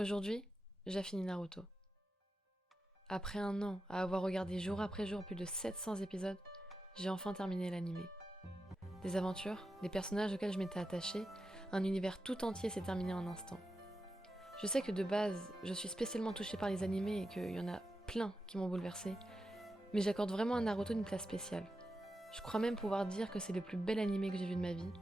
Aujourd'hui, j'ai fini Naruto. Après un an à avoir regardé jour après jour plus de 700 épisodes, j'ai enfin terminé l'animé. Des aventures, des personnages auxquels je m'étais attachée, un univers tout entier s'est terminé en un instant. Je sais que de base, je suis spécialement touchée par les animés et qu'il y en a plein qui m'ont bouleversée, mais j'accorde vraiment à Naruto une place spéciale. Je crois même pouvoir dire que c'est le plus bel animé que j'ai vu de ma vie,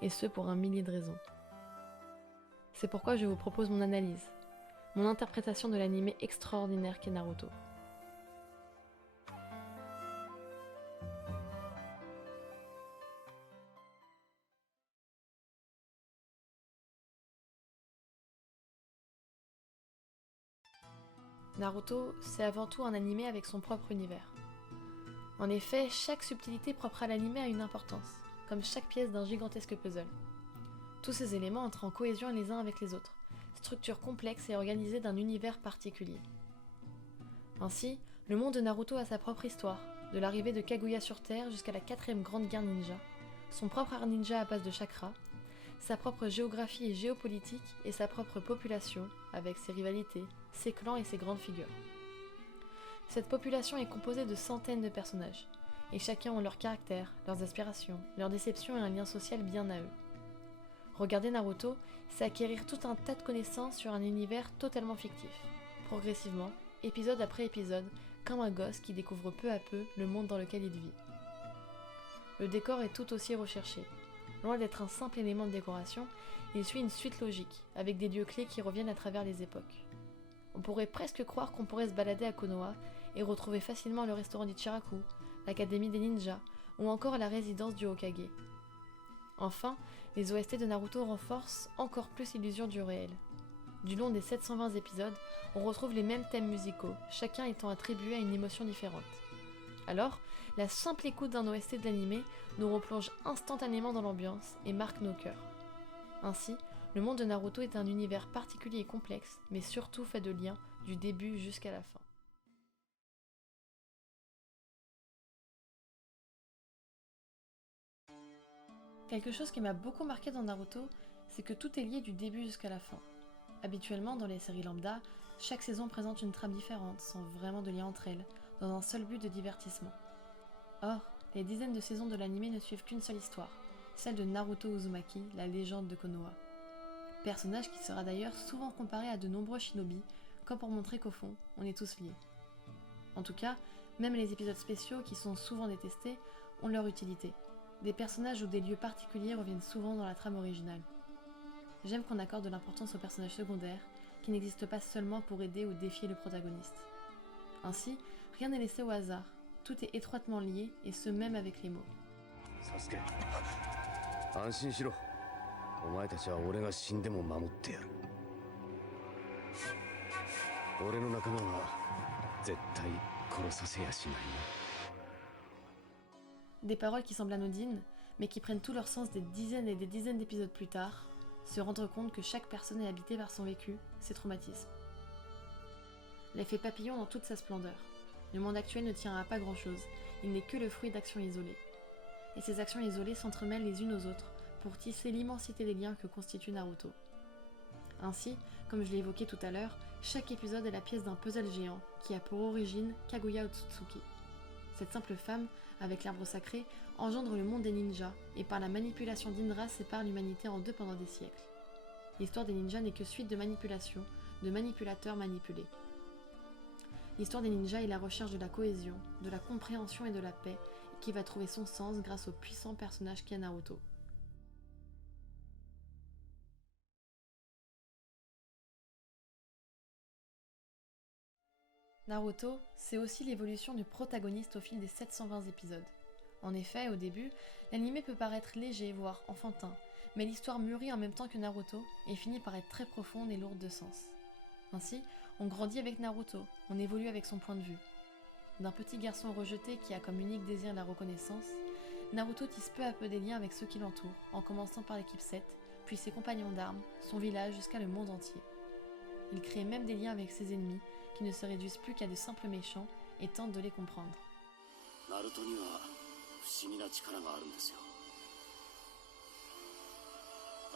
et ce pour un millier de raisons. C'est pourquoi je vous propose mon analyse, mon interprétation de l'animé extraordinaire qu'est Naruto. Naruto, c'est avant tout un animé avec son propre univers. En effet, chaque subtilité propre à l'animé a une importance, comme chaque pièce d'un gigantesque puzzle. Tous ces éléments entrent en cohésion les uns avec les autres, structure complexe et organisée d'un univers particulier. Ainsi, le monde de Naruto a sa propre histoire, de l'arrivée de Kaguya sur Terre jusqu'à la 4ème grande guerre ninja, son propre art ninja à base de chakra, sa propre géographie et géopolitique et sa propre population, avec ses rivalités, ses clans et ses grandes figures. Cette population est composée de centaines de personnages, et chacun ont leur caractère, leurs aspirations, leurs déceptions et un lien social bien à eux. Regarder Naruto, c'est acquérir tout un tas de connaissances sur un univers totalement fictif, progressivement, épisode après épisode, comme un gosse qui découvre peu à peu le monde dans lequel il vit. Le décor est tout aussi recherché. Loin d'être un simple élément de décoration, il suit une suite logique, avec des lieux clés qui reviennent à travers les époques. On pourrait presque croire qu'on pourrait se balader à Konoha et retrouver facilement le restaurant d'Ichiraku, l'académie des ninjas, ou encore la résidence du Hokage. Enfin, les OST de Naruto renforcent encore plus l'illusion du réel. Du long des 720 épisodes, on retrouve les mêmes thèmes musicaux, chacun étant attribué à une émotion différente. Alors, la simple écoute d'un OST de l'animé nous replonge instantanément dans l'ambiance et marque nos cœurs. Ainsi, le monde de Naruto est un univers particulier et complexe, mais surtout fait de liens du début jusqu'à la fin. Quelque chose qui m'a beaucoup marqué dans Naruto, c'est que tout est lié du début jusqu'à la fin. Habituellement, dans les séries lambda, chaque saison présente une trame différente, sans vraiment de lien entre elles, dans un seul but de divertissement. Or, les dizaines de saisons de l'anime ne suivent qu'une seule histoire, celle de Naruto Uzumaki, la légende de Konoha. Personnage qui sera d'ailleurs souvent comparé à de nombreux shinobi, comme pour montrer qu'au fond, on est tous liés. En tout cas, même les épisodes spéciaux, qui sont souvent détestés, ont leur utilité. Des personnages ou des lieux particuliers reviennent souvent dans la trame originale. J'aime qu'on accorde de l'importance aux personnages secondaires, qui n'existent pas seulement pour aider ou défier le protagoniste. Ainsi, rien n'est laissé au hasard, tout est étroitement lié, et ce même avec les mots. Sasuke, 安心しろ。お前たちは俺が死んでも守ってやる。俺の仲間は絶対殺させやしないな。Des paroles qui semblent anodines, mais qui prennent tout leur sens des dizaines et des dizaines d'épisodes plus tard, se rendre compte que chaque personne est habitée par son vécu, ses traumatismes. L'effet papillon dans toute sa splendeur. Le monde actuel ne tient à pas grand-chose, il n'est que le fruit d'actions isolées. Et ces actions isolées s'entremêlent les unes aux autres pour tisser l'immensité des liens que constitue Naruto. Ainsi, comme je l'ai évoqué tout à l'heure, chaque épisode est la pièce d'un puzzle géant qui a pour origine Kaguya Otsutsuki. Cette simple femme, avec l'arbre sacré, engendre le monde des ninjas et par la manipulation d'Indra sépare l'humanité en deux pendant des siècles. L'histoire des ninjas n'est que suite de manipulations, de manipulateurs manipulés. L'histoire des ninjas est la recherche de la cohésion, de la compréhension et de la paix, qui va trouver son sens grâce au puissant personnage qu'est Naruto. Naruto, c'est aussi l'évolution du protagoniste au fil des 720 épisodes. En effet, au début, l'anime peut paraître léger, voire enfantin, mais l'histoire mûrit en même temps que Naruto et finit par être très profonde et lourde de sens. Ainsi, on grandit avec Naruto, on évolue avec son point de vue. D'un petit garçon rejeté qui a comme unique désir la reconnaissance, Naruto tisse peu à peu des liens avec ceux qui l'entourent, en commençant par l'équipe 7, puis ses compagnons d'armes, son village jusqu'à le monde entier. Il crée même des liens avec ses ennemis, qui ne se réduisent plus qu'à de simples méchants, et tente de les comprendre. Narutoには不思議な力があるんですよ。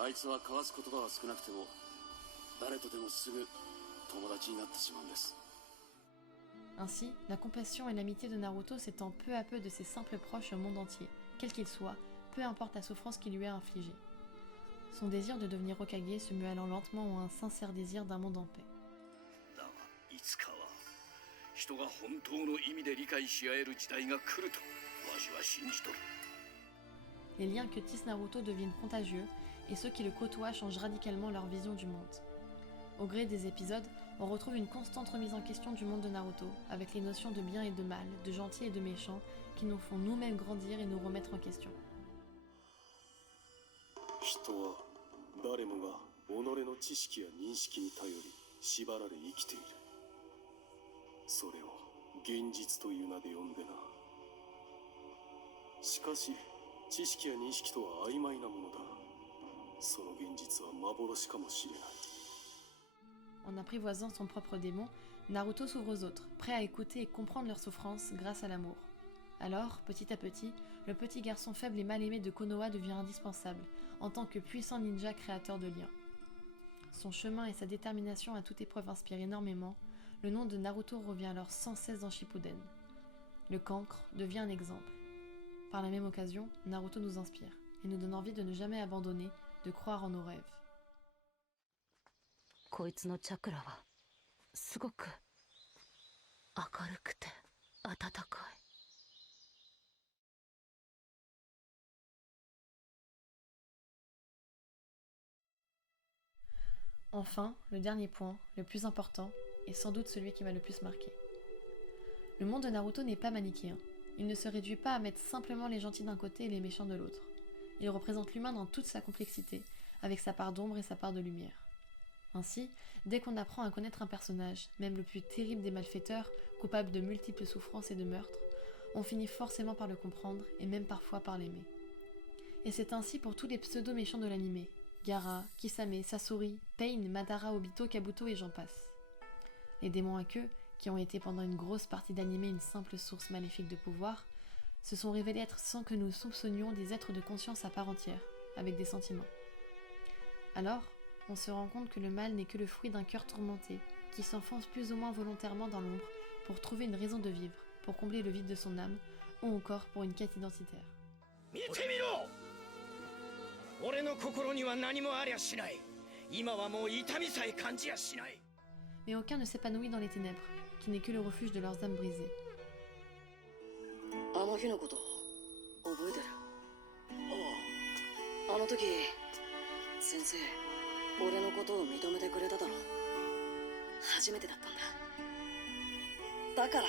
あいつは交わす言葉は少なくても誰とでもすぐ友達になってしまうんです。 Ainsi, la compassion et l'amitié de Naruto s'étend peu à peu de ses simples proches au monde entier, quel qu'il soit, peu importe la souffrance qu'il lui a infligée. Son désir de devenir Hokage se meut alors lentement en un sincère désir d'un monde en paix. だがいつかは人が本当の意味で理解し合える時代が来るとわしは信じとる。 Les liens que tisse Naruto deviennent contagieux, et ceux qui le côtoient changent radicalement leur vision du monde. Au gré des épisodes, on retrouve une constante remise en question du monde de Naruto, avec les notions de bien et de mal, de gentil et de méchant, qui nous font nous-mêmes grandir et nous remettre en question. 人は誰もが己の知識や認識に頼り縛られ生きている。それを現実という名で呼んでな。しかし知識や認識とは曖昧なものだ。その現実は幻かもしれない。 En apprivoisant son propre démon, Naruto s'ouvre aux autres, prêt à écouter et comprendre leurs souffrances grâce à l'amour. Alors, petit à petit, le petit garçon faible et mal aimé de Konoha devient indispensable, en tant que puissant ninja créateur de liens. Son chemin et sa détermination à toute épreuve inspirent énormément, le nom de Naruto revient alors sans cesse dans Shippuden. Le cancre devient un exemple. Par la même occasion, Naruto nous inspire, et nous donne envie de ne jamais abandonner, de croire en nos rêves. こいつのチャクラはすごく明るくて温かい。Enfin, le dernier point, le plus important, est sans doute celui qui m'a le plus marqué. Le monde de Naruto n'est pas manichéen. Il ne se réduit pas à mettre simplement les gentils d'un côté et les méchants de l'autre. Il représente l'humain dans toute sa complexité, avec sa part d'ombre et sa part de lumière. Ainsi, dès qu'on apprend à connaître un personnage, même le plus terrible des malfaiteurs, coupable de multiples souffrances et de meurtres, on finit forcément par le comprendre et même parfois par l'aimer. Et c'est ainsi pour tous les pseudo-méchants de l'anime, Gaara, Kisame, Sasori, Pain, Madara, Obito, Kabuto et j'en passe. Les démons à queue, qui ont été pendant une grosse partie d'anime une simple source maléfique de pouvoir, se sont révélés être sans que nous soupçonnions des êtres de conscience à part entière, avec des sentiments. Alors, on se rend compte que le mal n'est que le fruit d'un cœur tourmenté, qui s'enfonce plus ou moins volontairement dans l'ombre pour trouver une raison de vivre, pour combler le vide de son âme, ou encore pour une quête identitaire. Mais aucun ne s'épanouit dans les ténèbres, qui n'est que le refuge de leurs âmes brisées. あの日のこと覚えてる？あの時先生俺のことを認めてくれただろ。初めてだったんだ。だから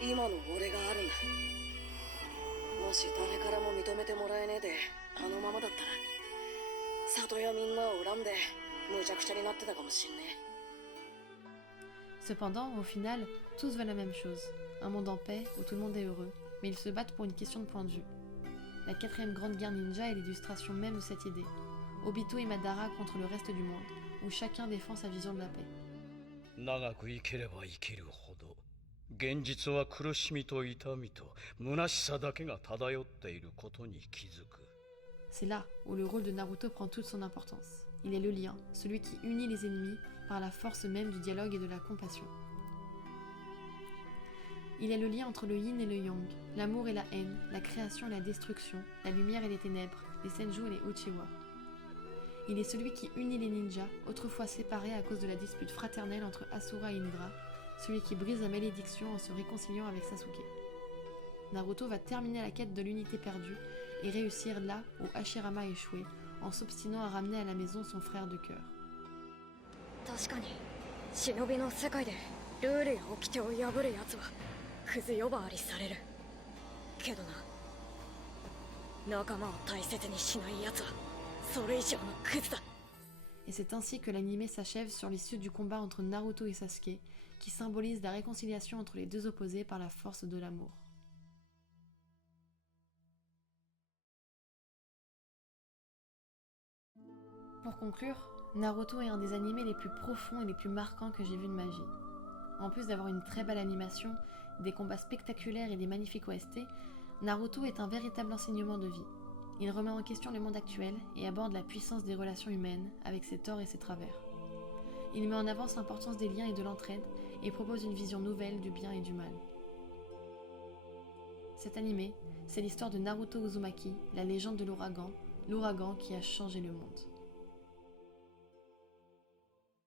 今の俺があるんだ。もし誰からも認めてもらえねえであのままだったら里やみんなを恨んでむちゃくちゃになってたかもしんねえ。 Cependant, au final, tous veulent la même chose, un monde en paix où tout le monde est heureux, mais ils se battent pour une question de point de vue. La 4ème grande guerre ninja est l'illustration même de cette idée. Obito et Madara contre le reste du monde, où chacun défend sa vision de la paix. 長く生きれば生きるほど現実は苦しみと痛みと虚しさだけが漂っていることに気づく。 C'est là où le rôle de Naruto prend toute son importance. Il est le lien, celui qui unit les ennemis par la force même du dialogue et de la compassion. Il est le lien entre le yin et le yang, l'amour et la haine, la création et la destruction, la lumière et les ténèbres, les senju et les uchiwa. Il est celui qui unit les ninjas, autrefois séparés à cause de la dispute fraternelle entre Asura et Indra, celui qui brise la malédiction en se réconciliant avec Sasuke. Naruto va terminer la quête de l'unité perdue et réussir là où Hashirama a échoué, en s'obstinant à ramener à la maison son frère de cœur. 確かに忍びの世界でルールや掟を破るやつはクズ呼ばわりされるけどな、仲間を大切にしないやつはそれ以上のクズだ。 Et c'est ainsi que l'anime s'achève sur l'issue du combat entre Naruto et Sasuke, qui symbolise la réconciliation entre les deux opposés par la force de l'amour. Pour conclure, Naruto est un des animés les plus profonds et les plus marquants que j'ai vus de ma vie. En plus d'avoir une très belle animation, des combats spectaculaires et des magnifiques OST, Naruto est un véritable enseignement de vie. Il remet en question le monde actuel et aborde la puissance des relations humaines avec ses torts et ses travers. il met en avant l'importance des liens et de l'entraide et propose une vision nouvelle du bien et du mal. Cet animé, c'est l'histoire de Naruto Uzumaki, la légende de l'ouragan qui a changé le monde.